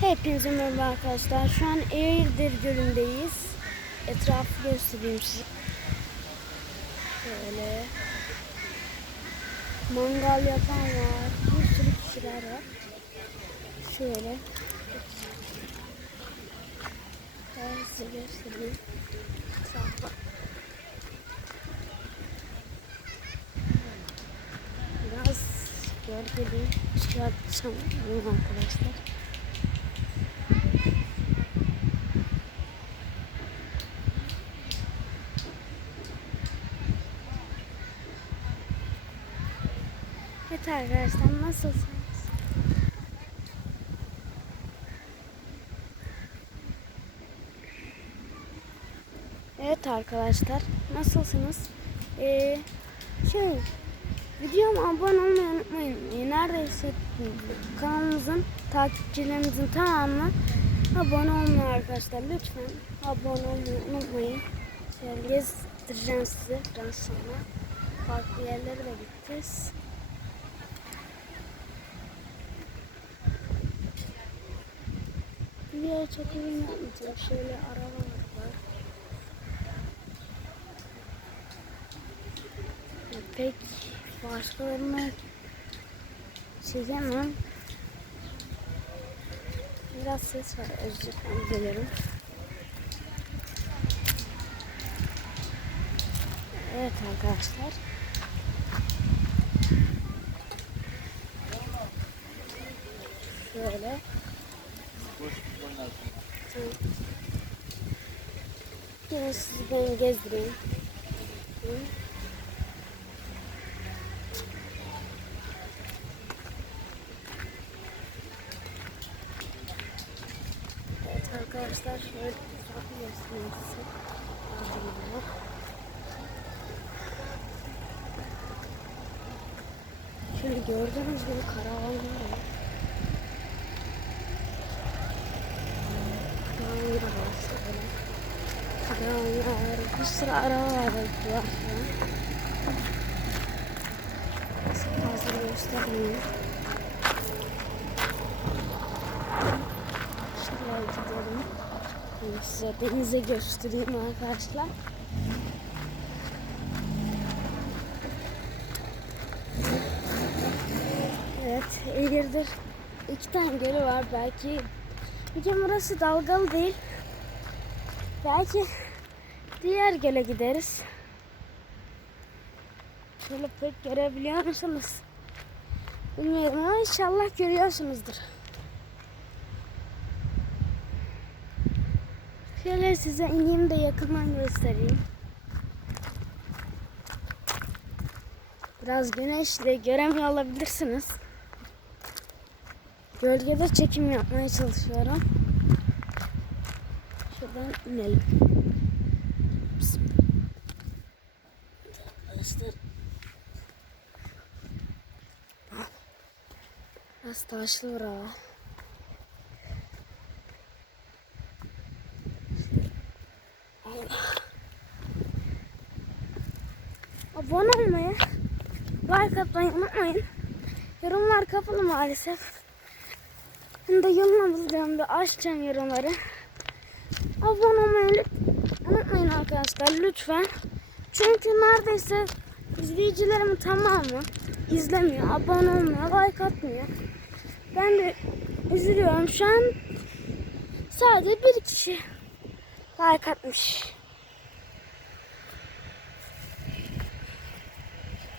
Hepinize merhaba arkadaşlar. Şu an Eğirdir Gölü'ndeyiz. Etrafı göstereyim size. Şöyle. Mangal yapan var. Bir sürü kişiler var. Şöyle. Ben size göstereyim. Etrafı. Biraz gölgeli çıkartacağım arkadaşlar. Evet arkadaşlar nasılsınız? Evet arkadaşlar nasılsınız? Ee, şey videoma abone olmayı unutmayın. Ee, neredeyse kanalımızın takipçilerimizin tamamı abone olmuyor arkadaşlar. Lütfen abone olmayı unutmayın. Şöyle gezdireceğim size biraz sonra. Farklı yerlere de gideceğiz. Bir yere çekelim yapmayacağım. Şöyle arabalar var. Pek başkalarını çekemem. Biraz ses var. Özür dilerim. Evet arkadaşlar. Şöyle. Yine sizi ben gezdireyim. Evet arkadaşlar şöyle etrafı göstereyim size. Şöyle gördüğünüz gibi karavanlar var. Şöyle. Karavanlar, bir sürü araba var şu an. Fazla göstermeyeyim. Şuraya gidelim. Şimdi size denize göstereyim arkadaşlar. Evet, Eğirdir. İki tane gölü var belki. De burası dalgalı değil. Belki diğer göle gideriz. Şöyle pek görebiliyor musunuz? Bilmiyorum ama inşallah görüyorsunuzdur. Şöyle size ineyim de yakından göstereyim. Biraz güneşle göremiyor olabilirsiniz. Gölgede çekim yapmaya çalışıyorum. Şuradan inelim. Taşlı bura. Abone olmayı, like atmayı unutmayın. Yorumlar kapalı maalesef. Ben de bulacağım bir açacağım yorumları. Abone olmayı unutmayın arkadaşlar lütfen. Çünkü neredeyse izleyicilerimin tamamı izlemiyor, abone olmuyor, like atmıyor. Ben de üzülüyorum. Şu an sadece bir kişi like atmış.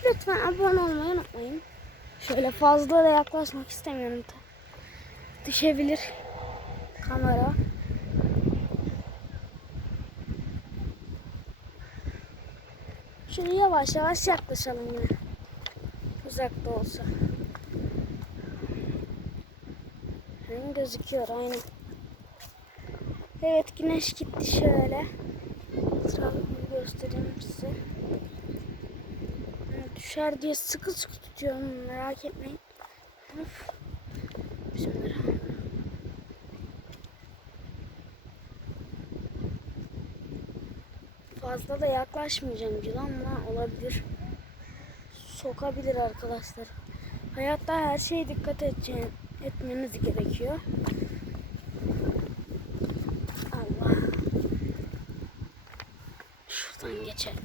Lütfen abone olmayı unutmayın. Şöyle fazla da yaklaşmak istemiyorum. Düşebilir kamera. Şöyle yavaş yavaş yaklaşalım yine. Uzakta olsa. Gözüküyor aynen. Evet güneş gitti şöyle. Etrafını göstereyim size. Düşer diye sıkı sıkı tutuyorum merak etmeyin. Of. Fazla da yaklaşmayacağım yılanla olabilir. Sokabilir arkadaşlar. Hayatta her şeye dikkat edeceğim, etmeniz gerekiyor. Allah. Şuradan geçelim.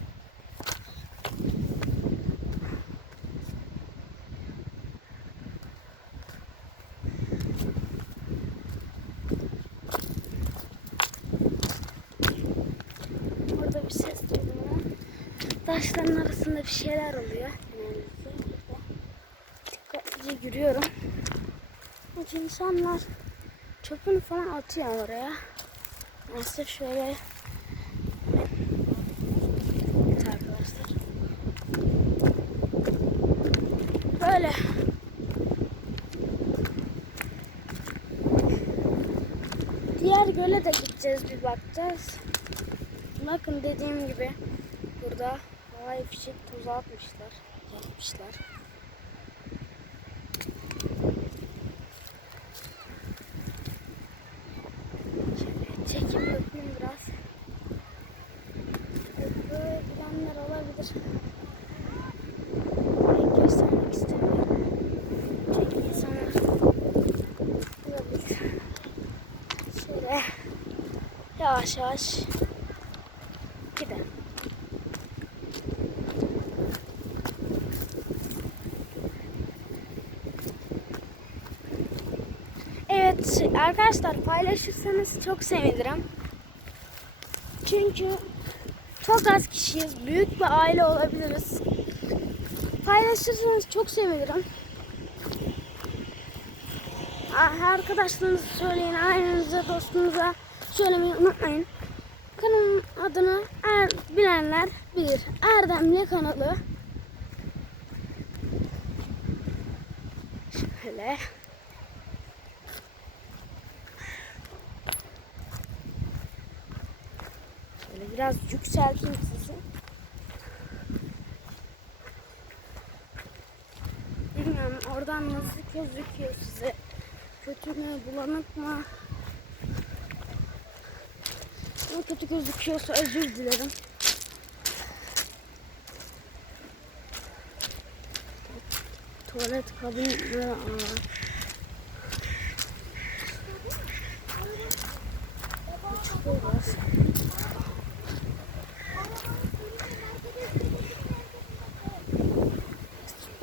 Burada bir ses duydum. Taşların arasında bir şeyler oluyor. İnsanlar çöpünü falan atıyor oraya. Neyse şöyle Evet. Böyle. Diğer göle de gideceğiz bir bakacağız. Bakın dediğim gibi burada havai fişek tuzu atmışlar. Yapmışlar. Şöyle çekim yapayım biraz. Böyle bilenler olabilir. Ben göstermek istemiyorum. Çünkü insanlar olabilir. Şöyle yavaş yavaş gidelim. Evet arkadaşlar paylaşırsanız çok sevinirim. Çünkü çok az kişiyiz. Büyük bir aile olabiliriz. Paylaşırsanız çok sevinirim. Arkadaşlarınıza söyleyin, ailenize, dostunuza söylemeyi unutmayın. Kanalın adını er, bilenler bilir. Erdemli kanalı. Şöyle. Şöyle biraz yükselteyim sizi. Bilmiyorum oradan nasıl gözüküyor size. Kötü mü, bulanık mı? Ama kötü gözüküyorsa özür dilerim. Tuvalet biraz.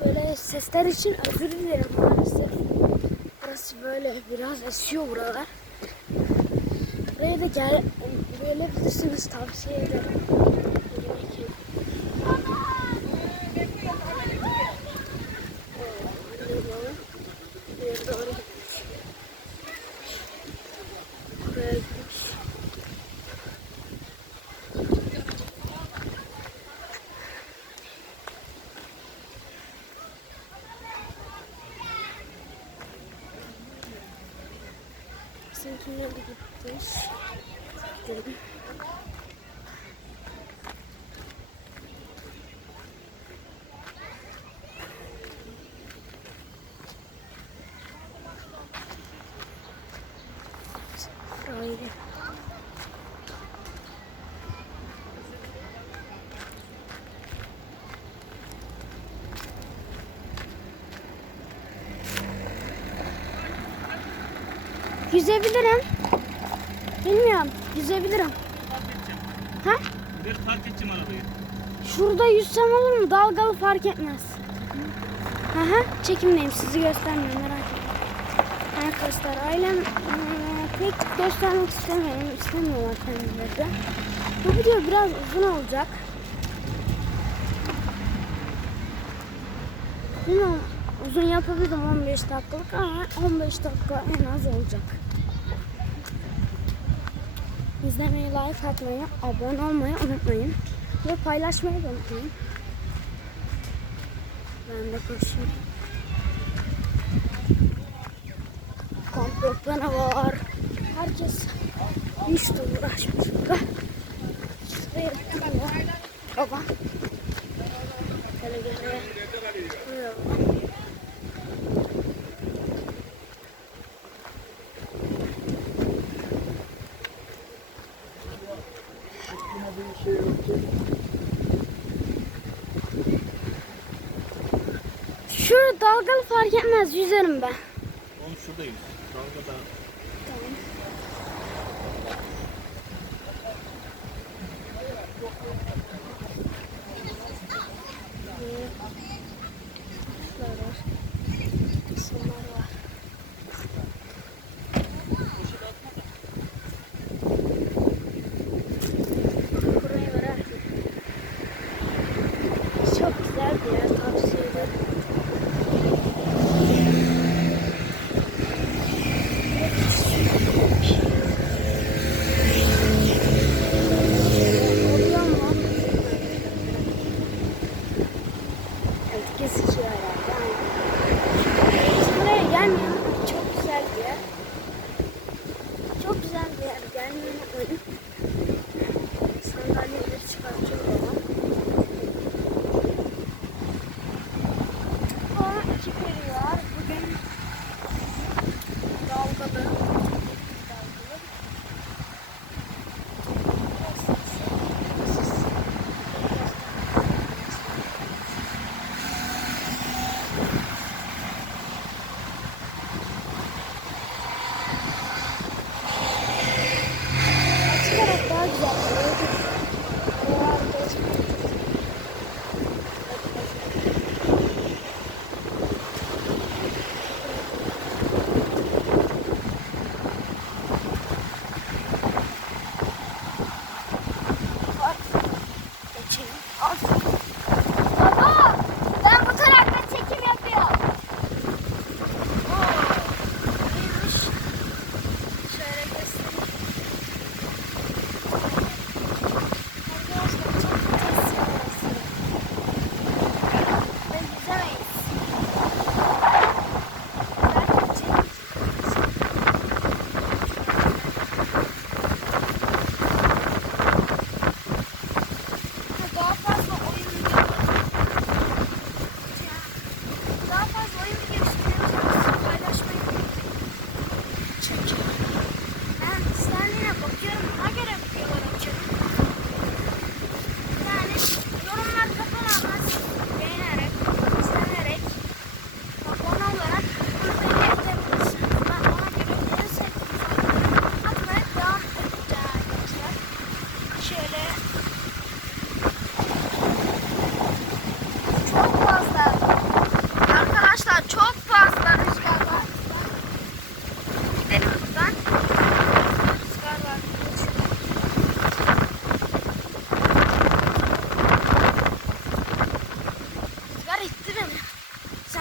Böyle sesler için özür dilerim maalesef. Burası böyle biraz esiyor buralar. Buraya da gel gelebilirsiniz tavsiye ederim. Buraya gitmiş. Sizinkiler de gitmiş. Gidelim. Öyle. Yüzebilirim. Bilmiyorum. Yüzebilirim. Ha? Ver park edeceğim arabayı. Şurada yüzsem olur mu? Dalgalı fark etmez. Hı hı. Çekimdeyim. Sizi göstermiyorum. Merak etmeyin. Arkadaşlar ailem eee, pek göstermek istemiyorum. İstemiyorlar kendileri de. Bu video biraz uzun olacak. Bilmiyorum uzun yapabilirim 15 dakikalık ama 15 dakika en az olacak. İzlemeyi, like atmayı, abone olmayı unutmayın. Ve paylaşmayı da unutmayın. Ben de koşayım. Komplo planı var. Herkes işte uğraşmış burada. Bakıyor. Baba. Şöyle geriye. Buraya bak. Şurada dalgalı fark etmez yüzerim ben. Oğlum şuradayım. Dalgada.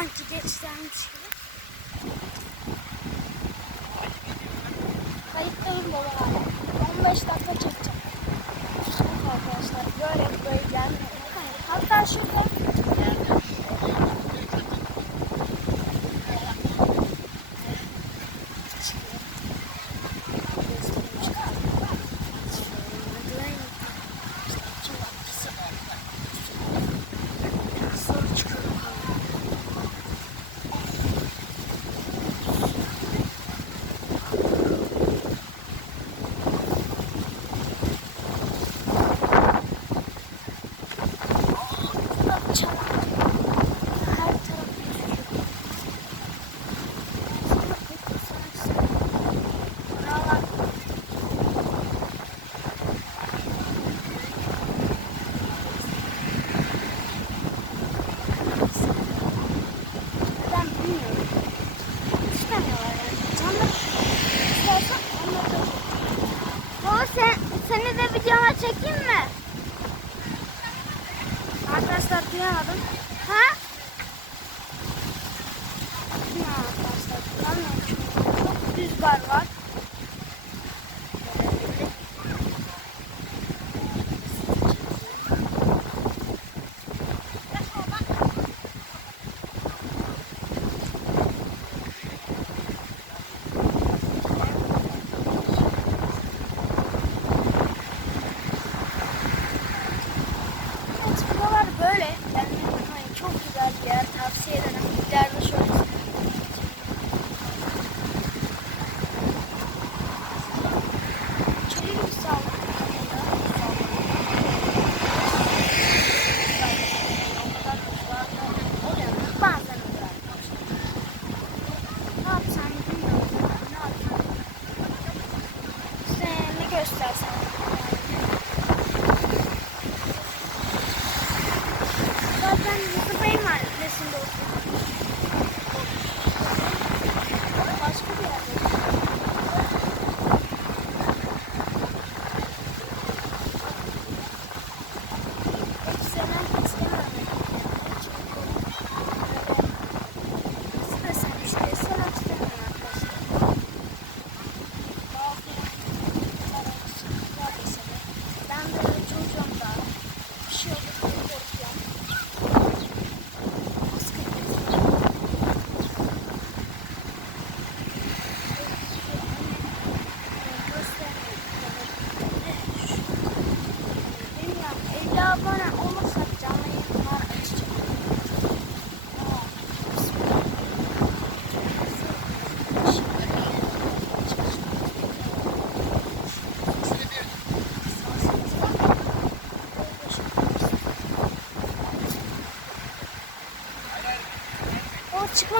sanki geçlermiş gibi. Kayıttayım baba abi. 15 dakika çekeceğim. Arkadaşlar böyle böyle gelmedi. Hatta şurada Bulgar var.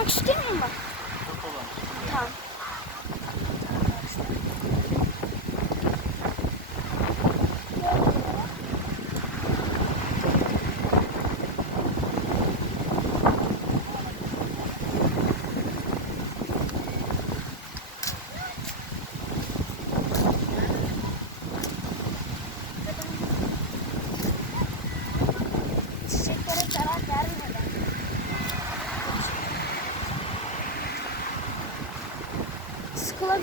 O çıkmak istiyor muyum bak?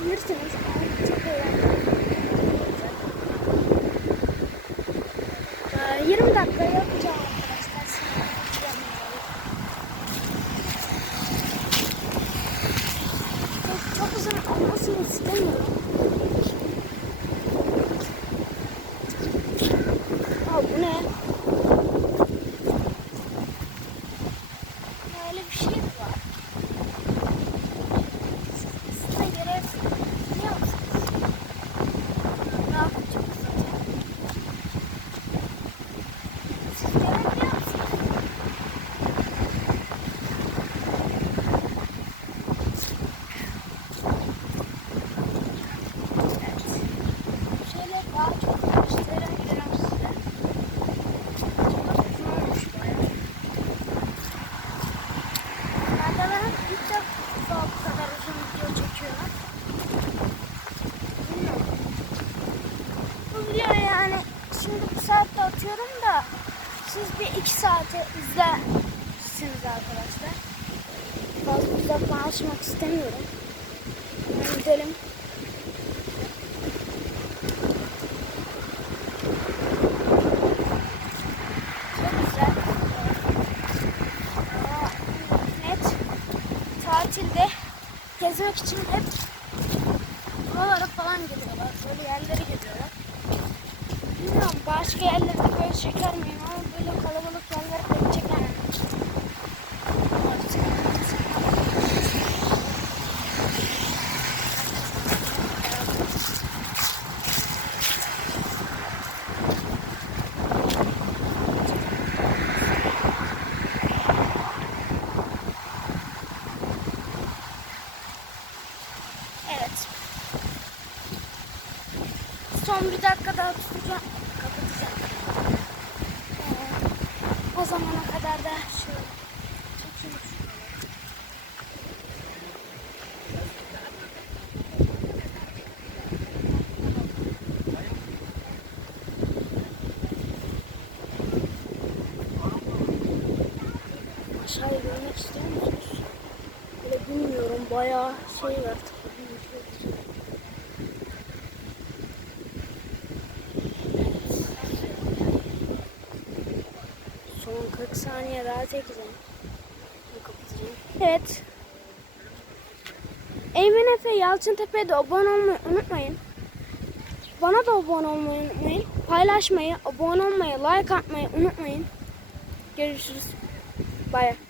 Sıkılabilirsiniz. ama Çok eğlenceli. Ee, 20 dakika yapacağım arkadaşlar. Sonra yapacağım. Çok, çok uzun olmasını istemiyorum. Aa, bu ne? Böyle bir şey mi var? Size göre biliyor musunuz? Ne yapacağım zaten? Siz görebiliyor musunuz? Evet. Şöyle daha çok gösterebilirim size. Çok uzun olmuş bayağı. Merdiven ilk defa bu kadar uzun video çekiyorum. Bilmiyorum. Bu video yani şimdi bir saatte atıyorum siz bir iki saate izlersiniz arkadaşlar. Fazla uzaklaşmak istemiyorum. Hemen gidelim. Tatilde gezmek için hep buralara falan geliyorlar. Böyle yerlere geliyorlar. Bilmiyorum başka yerlerde böyle çeker miyim ama böyle kalabalık yerler pek çekemem. Evet. Son bir dakika daha tutacağım. Kapatacağım. Ee, o zamana kadar da şöyle çekeyim şuraları. Aşağıyı görmek istiyor musunuz? Böyle bilmiyorum bayağı şey var. Son 40 saniye daha çekeceğim. Evet. Eymen Efe Yalçıntepe'ye de abone olmayı unutmayın. Bana da abone olmayı unutmayın. Paylaşmayı, abone olmayı, like atmayı unutmayın. Görüşürüz. Bye.